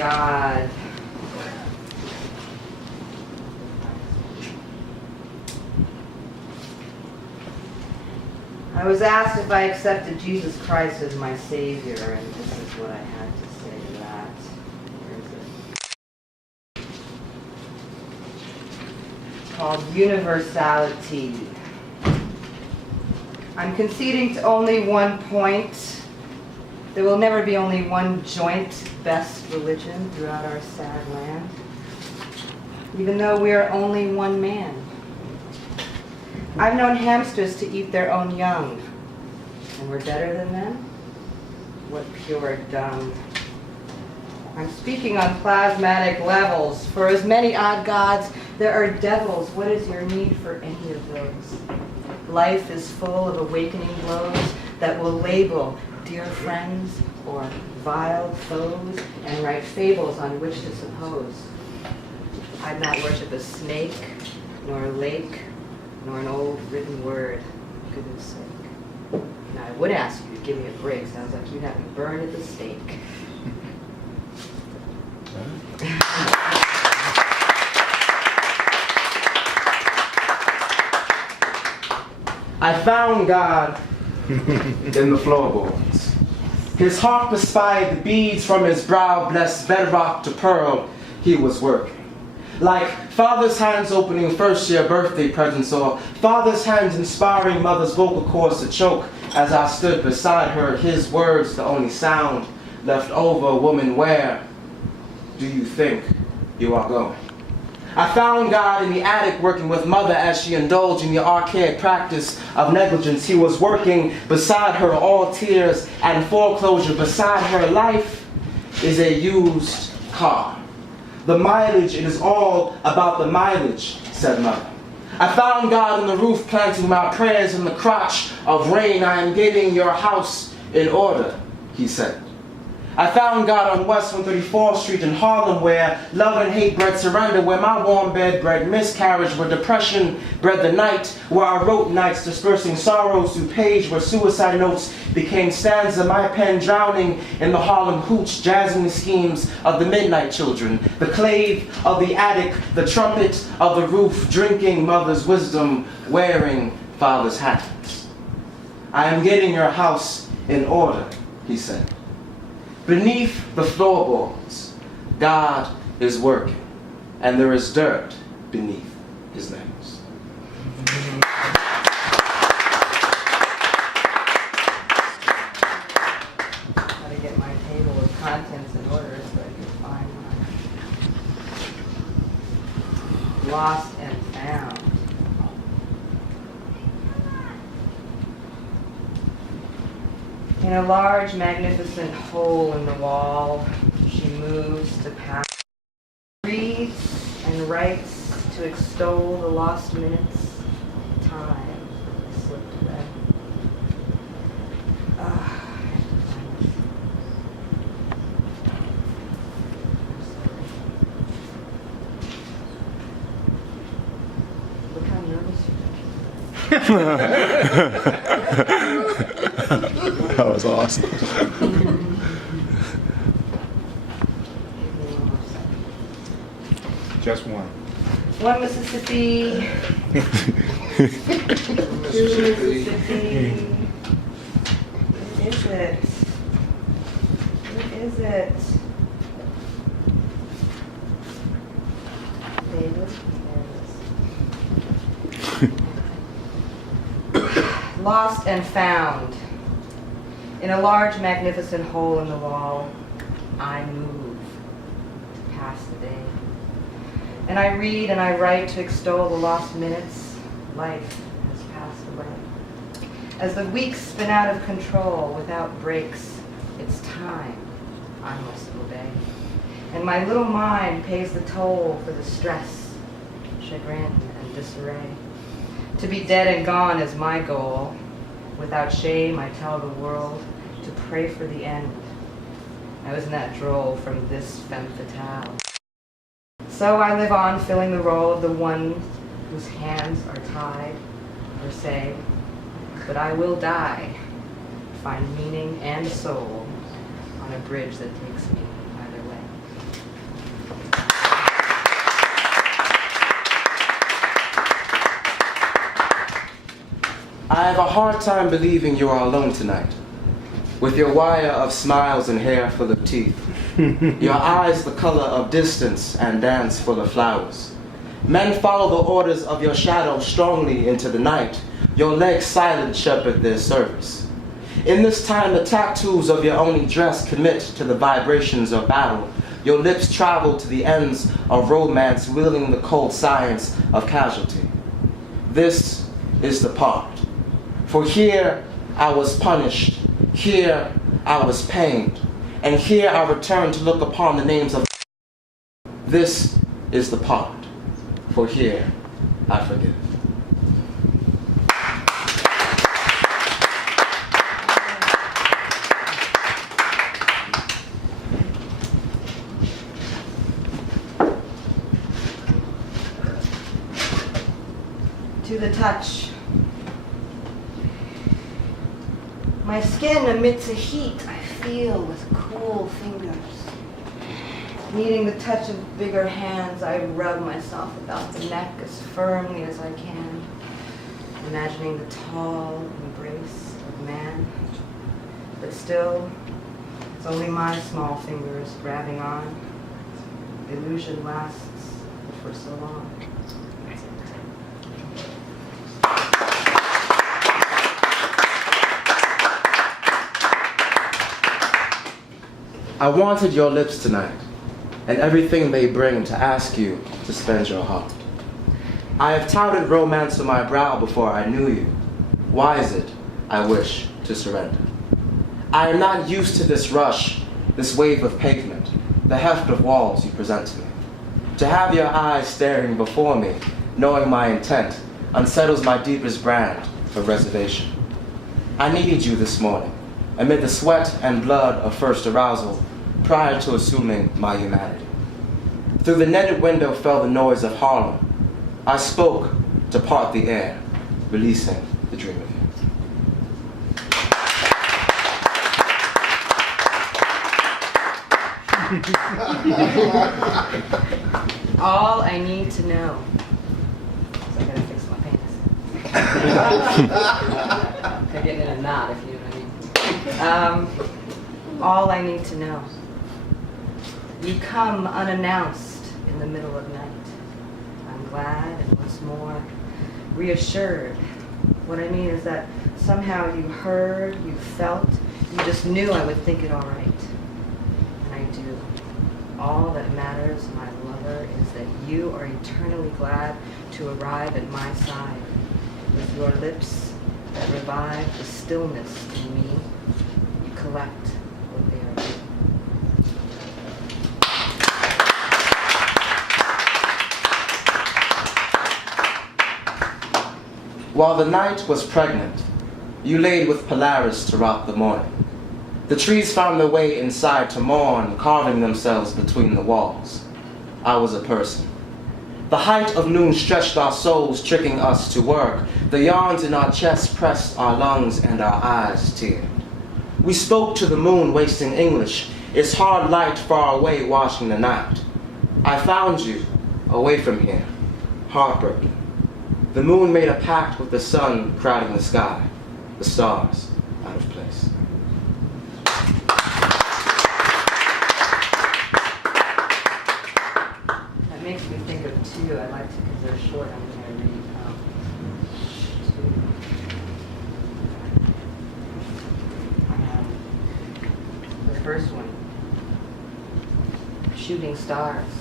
God. I was asked if I accepted Jesus Christ as my Savior, and this is what I had to say to that. Where is it? It's called Universality. I'm conceding to only one point. There will never be only one joint best religion throughout our sad land, even though we are only one man. I've known hamsters to eat their own young, and we're better than them? What pure dung. I'm speaking on plasmatic levels. For as many odd gods, there are devils. What is your need for any of those? Life is full of awakening blows that will label dear friends or vile foes and write fables on which to suppose. I'd not worship a snake, nor a lake, nor an old written word, for goodness sake. Now I would ask you to give me a break. Sounds like you'd have me burned at the stake. I found God in the floorboards. His heart bespied the beads from his brow, blessed bedrock to pearl, he was working. Like father's hands opening first-year birthday presents, or father's hands inspiring mother's vocal cords to choke as I stood beside her, his words the only sound left over. Woman, where do you think you are going? I found God in the attic working with mother as she indulged in the archaic practice of negligence. He was working beside her, all tears and foreclosure. Beside her, life is a used car. The mileage, it is all about the mileage, said mother. I found God in the roof planting my prayers in the crotch of rain. I am getting your house in order, he said. I found God on West 134th Street in Harlem, where love and hate bred surrender, where my warm bed bred miscarriage, where depression bred the night, where I wrote nights dispersing sorrows through page, where suicide notes became stanza, my pen drowning in the Harlem hooch, jazzing the schemes of the midnight children, the clave of the attic, the trumpet of the roof, drinking mother's wisdom, wearing father's habits. I am getting your house in order, he said. Beneath the floorboards, God is working, and there is dirt beneath his nails. Gotta get my table of contents in order so I can find mine. Lost and found. In a large, magnificent hole in the wall, she moves to pass, reads and writes to extol the lost minutes. Time slipped away. Look how nervous you are. That was awesome. Just one. One Mississippi. Two Mississippi. What is it? What is it? David? There it is. Lost and found. In a large, magnificent hole in the wall, I move to pass the day. And I read and I write to extol the lost minutes. Life has passed away. As the weeks spin out of control without breaks, it's time I must obey. And my little mind pays the toll for the stress, chagrin, and disarray. To be dead and gone is my goal. Without shame, I tell the world to pray for the end. Now isn't that droll from this femme fatale? So I live on, filling the role of the one whose hands are tied, or say, but I will die, find meaning and soul on a bridge that takes me either way. I have a hard time believing you are alone tonight. With your wire of smiles and hair full of teeth, your eyes the color of distance and dance full of flowers. Men follow the orders of your shadow strongly into the night. Your legs silent shepherd their service. In this time, the tattoos of your only dress commit to the vibrations of battle. Your lips travel to the ends of romance, wielding the cold science of casualty. This is the part. For here I was punished, here I was pained, and here I returned to look upon the names of. This is the part. For here I forgive. To the touch. My skin emits a heat I feel with cool fingers. Needing the touch of bigger hands, I rub myself about the neck as firmly as I can, imagining the tall embrace of man. But still, it's only my small fingers grabbing on. The illusion lasts for so long. I wanted your lips tonight, and everything they bring to ask you to spend your heart. I have touted romance on my brow before I knew you. Why is it I wish to surrender? I am not used to this rush, this wave of pavement, the heft of walls you present to me. To have your eyes staring before me, knowing my intent, unsettles my deepest brand of reservation. I needed you this morning, amid the sweat and blood of first arousal, prior to assuming my humanity. Through the netted window fell the noise of Harlem. I spoke to part the air, releasing the dream of you. All I need to know. So I gotta fix my pants. I'm getting in a knot, if you know what I mean. All I need to know. You come unannounced in the middle of night. I'm glad and once more reassured. What I mean is that somehow you heard, you felt, you just knew I would think it all right. And I do. All that matters, my lover, is that you are eternally glad to arrive at my side. With your lips that revive the stillness in me, you collect what they are doing. While the night was pregnant, you laid with Polaris to rock the morning. The trees found their way inside to mourn, carving themselves between the walls. I was a person. The height of noon stretched our souls, tricking us to work. The yawns in our chests pressed our lungs and our eyes teared. We spoke to the moon, wasting English, its hard light far away washing the night. I found you, away from here, heartbroken. The moon made a pact with the sun crowding the sky, the stars out of place. That makes me think of two. I like to, because they're short, I'm going to read two. The first one, shooting stars.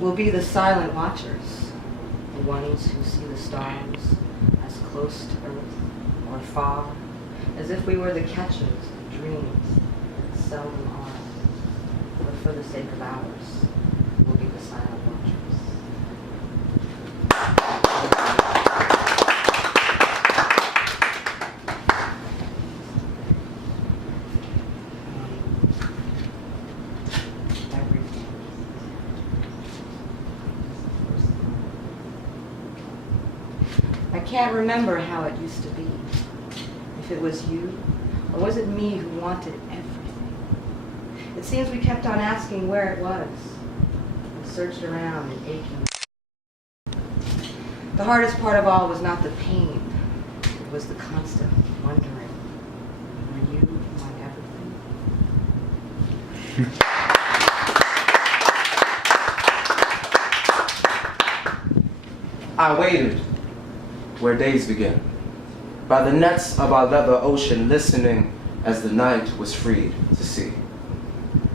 We'll be the silent watchers, the ones who see the stars as close to Earth or far, as if we were the catchers of dreams that seldom are. But for the sake of ours, we'll be the silent watchers. I can't remember how it used to be. If it was you, or was it me who wanted everything? It seems we kept on asking where it was, and searched around and aching. The hardest part of all was not the pain, was the constant wondering, were you my everything? I waited where days began, by the nets of our leather ocean, listening as the night was freed to sea.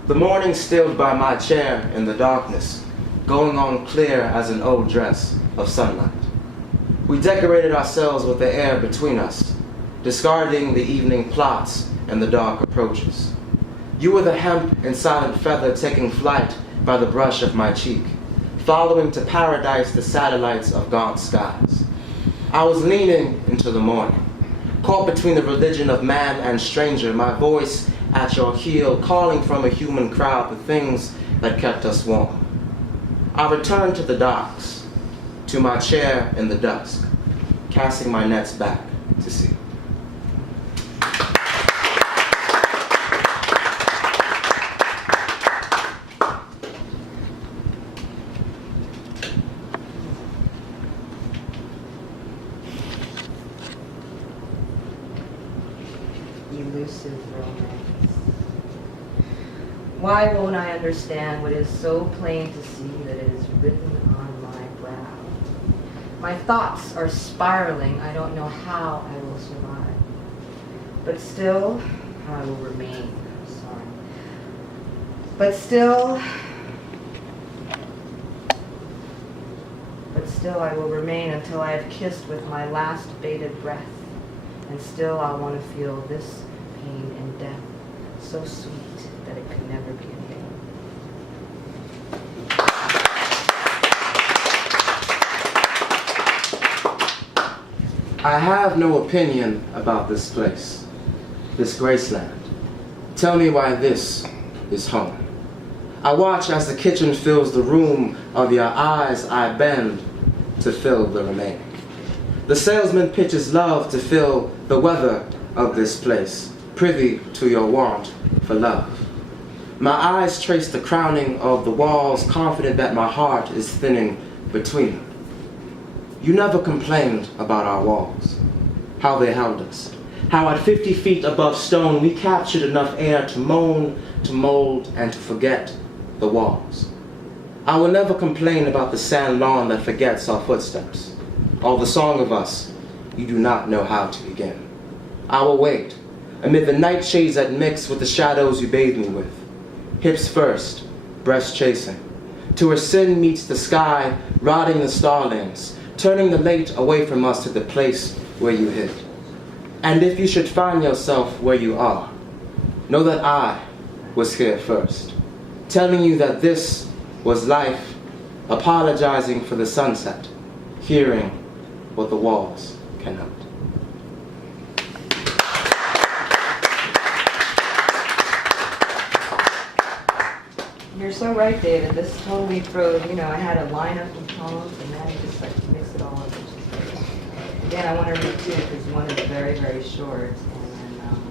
The morning stilled by my chair in the darkness, going on clear as an old dress of sunlight. We decorated ourselves with the air between us, discarding the evening plots and the dark approaches. You were the hemp and silent feather taking flight by the brush of my cheek, following to paradise the satellites of gaunt skies. I was leaning into the morning, caught between the religion of man and stranger, my voice at your heel, calling from a human crowd the things that kept us warm. I returned to the docks, to my chair in the dusk, casting my nets back to sea. Elusive romance. Why won't I understand what is so plain to see that it is written on my brow? My thoughts are spiraling. I don't know how I will survive. But still, I will remain. Sorry. But still, I will remain until I have kissed with my last bated breath. And still I want to feel this pain and death, so sweet that it could never be in vain. I have no opinion about this place, this Graceland. Tell me why this is home. I watch as the kitchen fills the room of your eyes. I bend to fill the remaining. The salesman pitches love to fill the weather of this place, privy to your want for love. My eyes trace the crowning of the walls, confident that my heart is thinning between them. You never complained about our walls, how they held us, how at 50 feet above stone we captured enough air to moan, to mold, and to forget the walls. I will never complain about the sand lawn that forgets our footsteps, or the song of us you do not know how to begin. I will wait amid the nightshades that mix with the shadows you bathe me with. Hips first, breast chasing, to where sin meets the sky, rotting the starlings, turning the late away from us to the place where you hid. And if you should find yourself where you are, know that I was here first, telling you that this was life, apologizing for the sunset, hearing what the walls cannot. You're so right, David. This totally froze. You know, I had a lineup of poems, and now you just like mix it all up, which is great. Again, I want to read two because one is very, very short, and then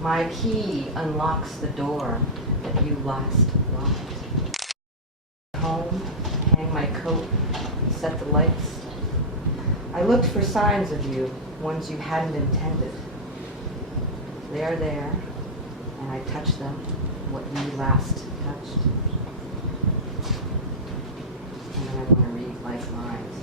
my key unlocks the door that you last locked. Home, hang my coat, set the lights. I looked for signs of you, ones you hadn't intended. They are there, and I touch them, what you last touched. And then I want to read like lines.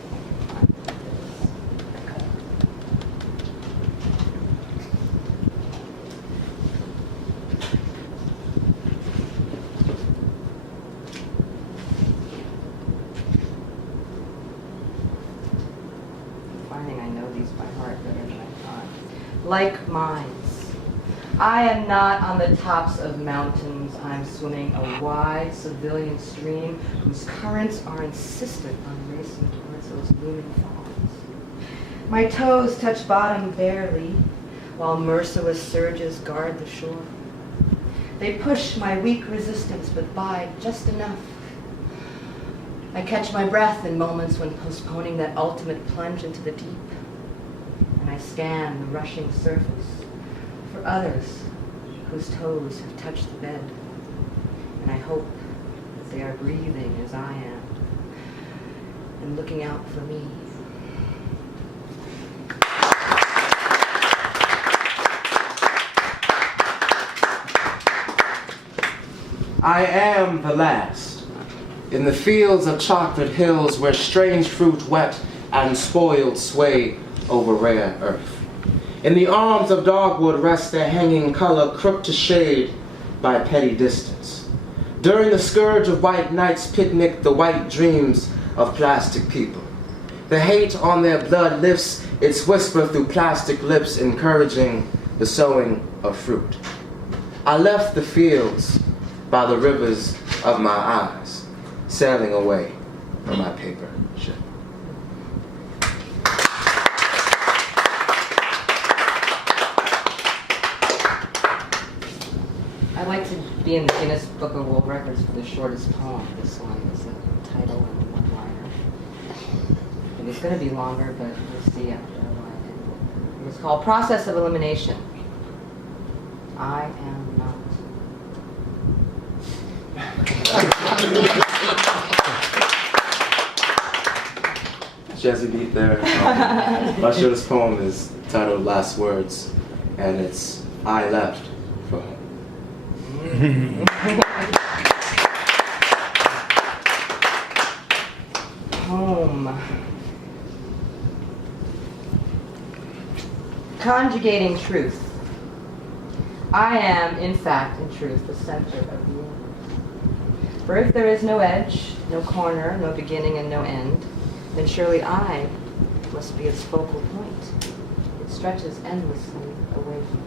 I know these by heart better than I thought. Like mines. I am not on the tops of mountains. I'm swimming a wide civilian stream whose currents are insistent on racing towards those looming falls. My toes touch bottom barely, while merciless surges guard the shore. They push my weak resistance, but bide just enough. I catch my breath in moments when postponing that ultimate plunge into the deep. And I scan the rushing surface for others whose toes have touched the bed. And I hope that They are breathing as I am and looking out for me. I am the last, in the fields of chocolate hills where strange fruit wet and spoiled sway over rare earth. In the arms of dogwood rest their hanging color crooked to shade by petty distance. During the scourge of white nights picnic the white dreams of plastic people. The hate on their blood lifts its whisper through plastic lips encouraging the sowing of fruit. I left the fields by the rivers of my eyes, sailing away from my paper ship. I'd like to be in the Guinness Book of World Records for the shortest poem. This one is a title and a one-liner. And it's going to be longer, but we'll see after a while. It's called Process of Elimination. I am not. Jazzy beat there. My shortest poem is titled Last Words, and it's I left for home. Home. Conjugating truth. I am, in fact, in truth, the center of the universe. For if there is no edge, no corner, no beginning, and no end, then surely I must be its focal point. It stretches endlessly away from me.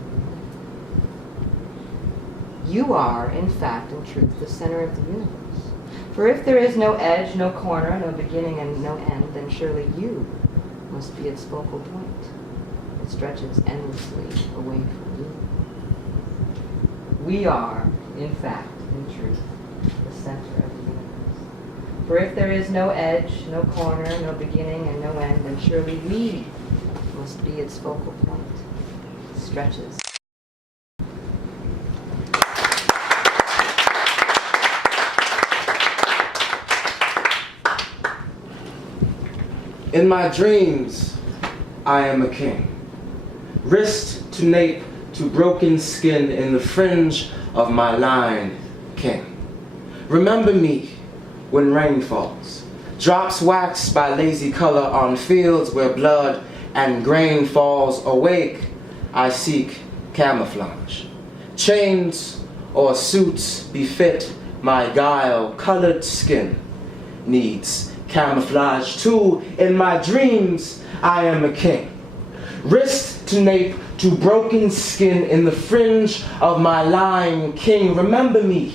You are, in fact, in truth, the center of the universe. For if there is no edge, no corner, no beginning, and no end, then surely you must be its focal point. It stretches endlessly away from you. We are, in fact, in truth, the center of the universe. For if there is no edge, no corner, no beginning, and no end, then surely we must be its focal point. It stretches. In my dreams, I am a king. Wrist to nape to broken skin in the fringe of my line, king. Remember me when rain falls, drops wax by lazy color on fields where blood and grain falls. Awake, I seek camouflage. Chains or suits befit my guile-colored skin. Needs camouflage too. In my dreams, I am a king. Wrist to nape to broken skin in the fringe of my line, king. Remember me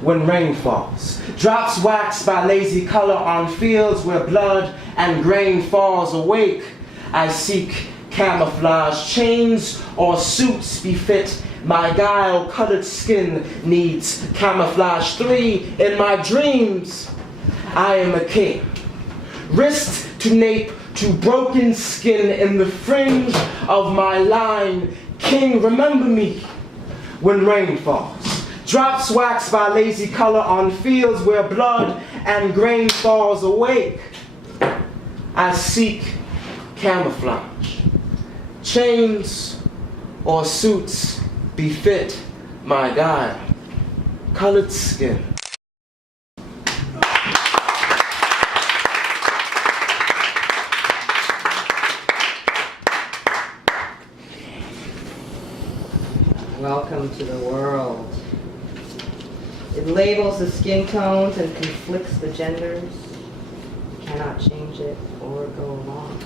when rain falls, drops wax by lazy color on fields where blood and grain falls. Awake, I seek camouflage. Chains or suits befit my guile-colored skin. Needs camouflage. 3, in my dreams, I am a king. Wrist to nape to broken skin in the fringe of my line, king. Remember me when rain falls, drops wax by lazy color on fields where blood and grain falls. Awake, I seek camouflage. Chains or suits befit my guile-colored skin. Welcome to the world. It labels the skin tones and conflicts the genders. You cannot change it or go along.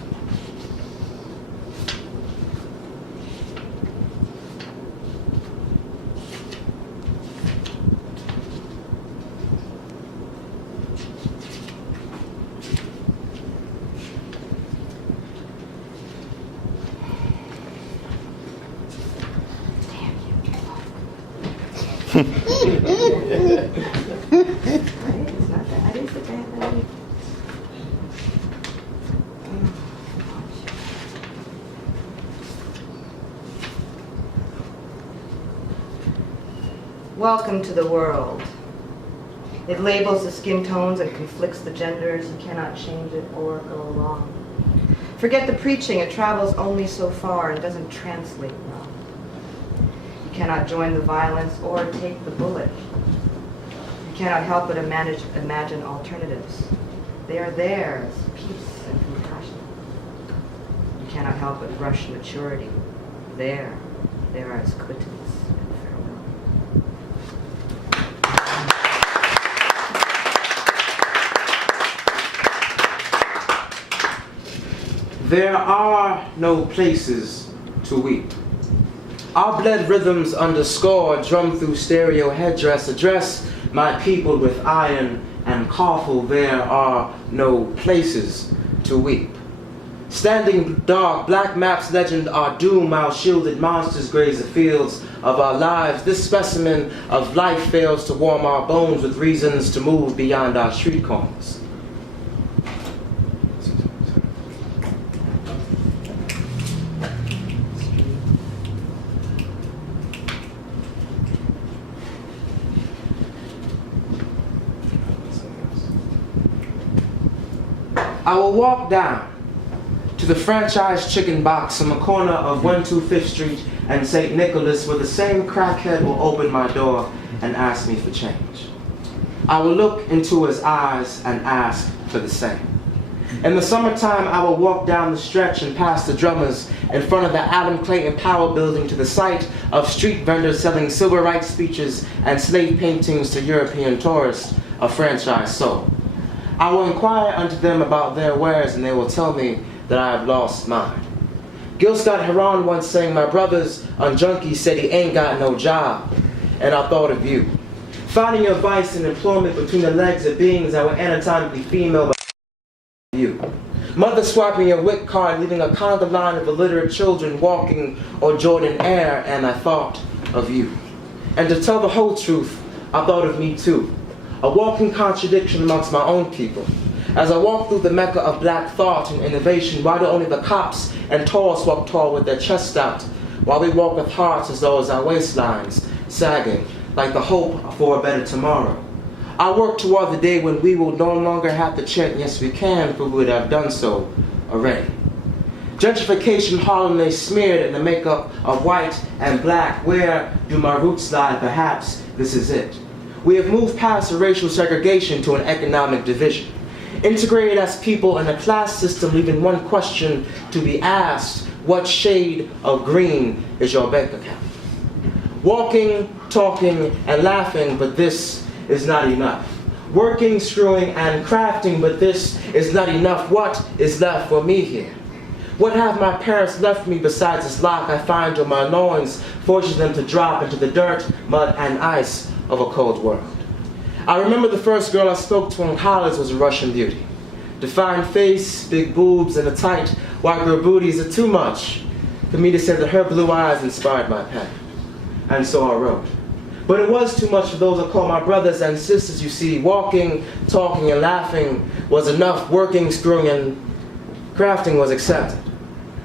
Right? It's not that. Is it bad? Welcome to the world. It labels the skin tones and conflicts the genders. You cannot change it or go along. Forget the preaching. It travels only so far and doesn't translate well. You cannot join the violence or take the bullet. You cannot help but imagine alternatives. They are there as peace and compassion. You cannot help but rush maturity. There are as quittance and farewell. There are no places to weep. Our bled rhythms underscore, drum through stereo headdress, address my people with iron and coffle. There are no places to weep. Standing dark, black maps legend our doom, our shielded monsters graze the fields of our lives. This specimen of life fails to warm our bones with reasons to move beyond our street corners. I will walk down to the franchise chicken box on the corner of 125th Street and St. Nicholas, where the same crackhead will open my door and ask me for change. I will look into his eyes and ask for the same. In the summertime, I will walk down the stretch and past the drummers in front of the Adam Clayton Power Building to the site of street vendors selling civil rights speeches and slave paintings to European tourists, a franchise soul. I will inquire unto them about their wares, and they will tell me that I have lost mine. Gil Scott Heron once sang, "My brother's a junkie said he ain't got no job," and I thought of you. Finding your vice and employment between the legs of beings that were anatomically female, but you. Mother swapping your WIC card, leaving a conga line of illiterate children walking on Jordan Air, and I thought of you. And to tell the whole truth, I thought of me too. A walking contradiction amongst my own people. As I walk through the mecca of black thought and innovation, why do only the cops and tourists walk tall with their chests out, while we walk with hearts as though as our waistlines sagging, like the hope for a better tomorrow? I work toward the day when we will no longer have to chant, yes we can, for we would have done so already. Gentrification Harlem lay smeared in the makeup of white and black. Where do my roots lie? Perhaps this is it. We have moved past a racial segregation to an economic division. Integrated as people in a class system, leaving one question to be asked: what shade of green is your bank account? Walking, talking, and laughing, but this is not enough. Working, screwing, and crafting, but this is not enough. What is left for me here? What have my parents left me besides this lock I find on my loins, forcing them to drop into the dirt, mud, and ice of a cold world? I remember the first girl I spoke to in college was a Russian beauty. Defined face, big boobs, and a tight white girl booties are too much for me to say that her blue eyes inspired my pen. And so I wrote. But it was too much for those I call my brothers and sisters, you see. Walking, talking, and laughing was enough. Working, screwing, and crafting was accepted.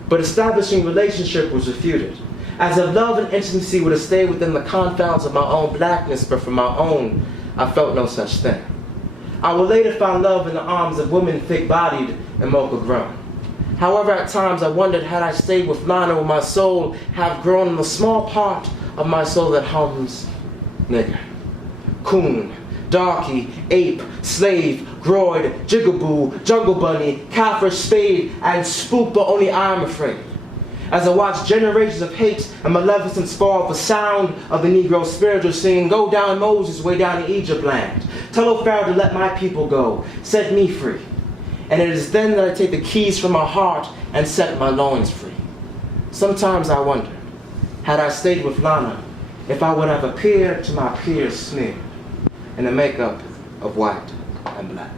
But establishing relationship was refuted. As if love and intimacy were to stay within the confines of my own blackness, but for my own, I felt no such thing. I would later find love in the arms of women thick-bodied and mocha grown. However, at times I wondered, had I stayed with Lana, would my soul have grown in the small part of my soul that hums nigger, coon, darky, ape, slave, groid, jigaboo, jungle bunny, kaffir, spade, and spook, but only I am afraid. As I watch generations of hate and maleficence fall, the sound of the Negro spiritual singing, "Go down Moses, way down to Egypt land. Tell O Pharaoh to let my people go. Set me free." And it is then that I take the keys from my heart and set my loins free. Sometimes I wonder, had I stayed with Lana, if I would have appeared to my peers smeared in the makeup of white and black.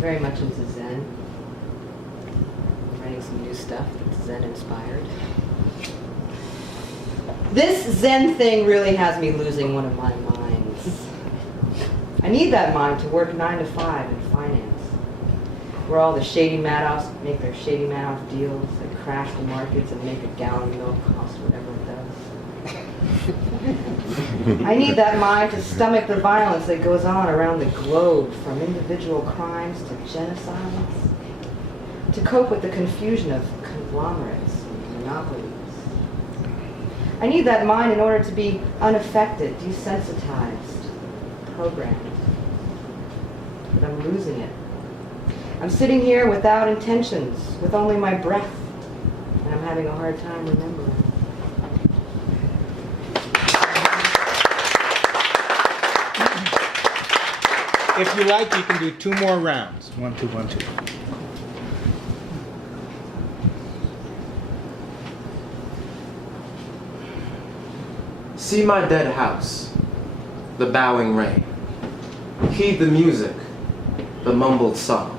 very much into Zen. I'm writing some new stuff that's Zen inspired. This Zen thing really has me losing one of my minds. I need that mind to work 9 to 5 in finance, where all the shady Madoffs make their shady Madoff deals, they crash the markets and make a gallon of milk cost whatever it does. I need that mind to stomach the violence that goes on around the globe, from individual crimes to genocides, to cope with the confusion of conglomerates and monopolies. I need that mind in order to be unaffected, desensitized, programmed. But I'm losing it. I'm sitting here without intentions, with only my breath, and I'm having a hard time remembering. If you like, you can do 2 more rounds. 1, 2, 1, 2. See my dead house, the bowing rain. Heed the music, the mumbled song.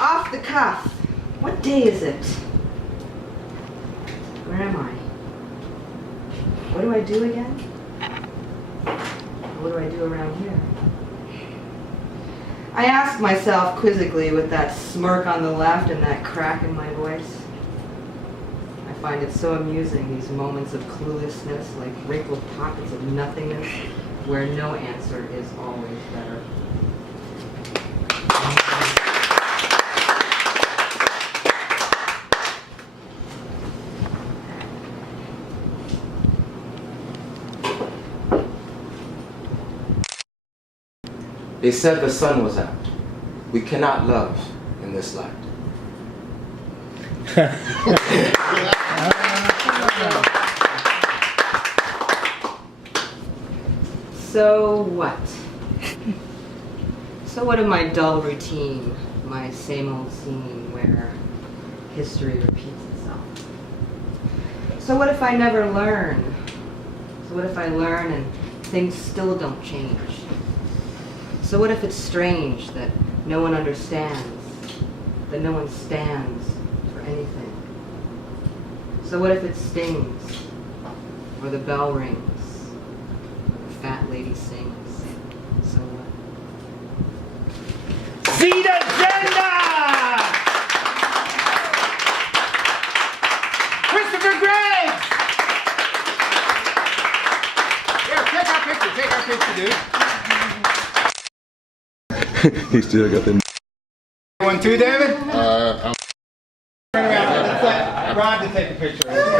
Off the cuff. What day is it? Where am I? What do I do again? What do I do around here? I ask myself quizzically with that smirk on the left and that crack in my voice. I find it so amusing, these moments of cluelessness, like wrinkled pockets of nothingness, where no answer is always better. They said the sun was out. We cannot love in this light. So what? So what of my dull routine, my same old scene where history repeats itself? So what if I never learn? So what if I learn and things still don't change? So what if it's strange that no one understands, that no one stands for anything? So what if it stings, or the bell rings, or the fat lady sings? So what? Zita Zenda! Christopher Graves! Here, take our picture. Take our picture, dude. He still got the. 1, 2, David? Turn around. Let's let Ron to take a picture.